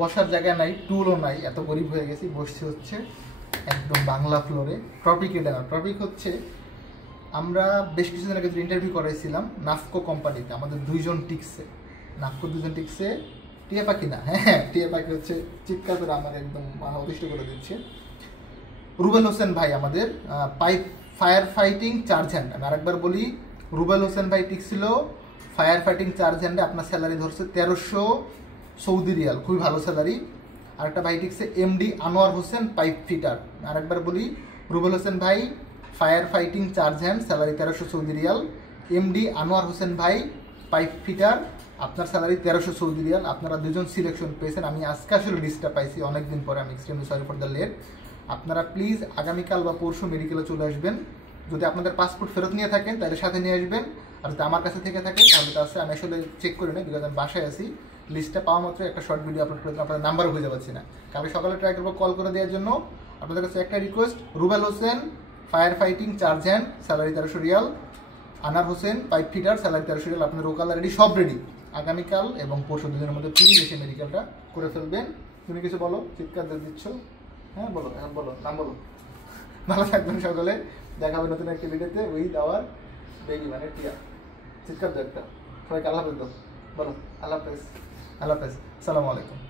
বসার জায়গা নাই, টুলও নাই, এত গরিব হয়ে গেছি। বসছি হচ্ছে একদম বাংলা ফ্লোরে। টপিক এটা না, টপিক হচ্ছে আমরা বেশ কিছুদিন আগে ইন্টারভিউ করাইছিলাম নাফকো কোম্পানিতে, আমাদের 2 জন টিকছে, নাফকো 2 জন টিকছে। টিয়া পাখি না, হ্যাঁ টিয়া পাখি হচ্ছে চিৎকার করে আমার একদম অতিষ্ঠ করে দিচ্ছে। রুবেল হোসেন ভাই আমাদের ফায়ার ফাইটিং চার্জ হ্যান্ড, আমি আরেকবার বলি, রুবেল হোসেন ভাই টিকছিল ফায়ার ফাইটিং চার্জ হ্যান্ডে, আপনার স্যালারি ধরছে 1300 সৌদি রিয়াল, খুবই ভালো স্যালারি। আরেকটা ভাই টিকছে MD Anwar Hossain pipe fitter, আরেকবার বলি, রুবেল হোসেন ভাই fire fighting charge hand, salary 1300 Saudi riyal. MD Anwar Hossain ভাই পাইপ ফিটার, আপনার স্যালারি 1300 সৌদি রিয়াল। আপনারা 2 জন সিলেকশন পেয়েছেন। আমি আজকে আসলে লিস্টটা পাইছি অনেকদিন পরে, আমি extremely sorry for the late. আপনারা প্লিজ আগামীকাল বা পরশু মেডিকেলে চলে আসবেন। যদি আপনাদের পাসপোর্ট ফেরত নিয়ে থাকেন তাহলে সাথে নিয়ে আসবেন, আর যদি আমার কাছে থেকে থাকে তাহলে তো আছে, আমি আসলে চেক করি না, বিকজ আমি বাসায় আছি। লিস্টটা পাওয়া মাত্র একটা শর্ট ভিডিও আপলোড করে দিলাম, আপনাদের নাম্বারও খুঁজে পাচ্ছি না। কালকে সকালে ট্রাই করবো কল করে দেওয়ার জন্য। আপনাদের কাছে একটা request, Rubel Hossain fire fighting charge hand, salary 1300 riyal. Anwar Hossain pipe fitter, salary 1300 riyal. আপনাদের ওকাল রেডি, সব রেডি। আগামীকাল এবং পরশু 2 দিনের মধ্যে প্লিজ এসে মেডিকেলটা করে ফেলবেন। তুমি কিছু বলো, চিৎকার দিয়ে দিচ্ছ। হ্যাঁ বলো, এখন বলো, নাম বলো। ভালো থাকবেন সকলে, দেখা হবে নতুন একটা ভিডিওতে উইথ আওয়ার বেবি মানে টিয়া। চিৎকার দাও একটা, সবাইকে আল্লাহ হাফেজ দাও, বলো আল্লাহ হাফেজ। আল্লাহ হাফেজ, আসসালামু আলাইকুম।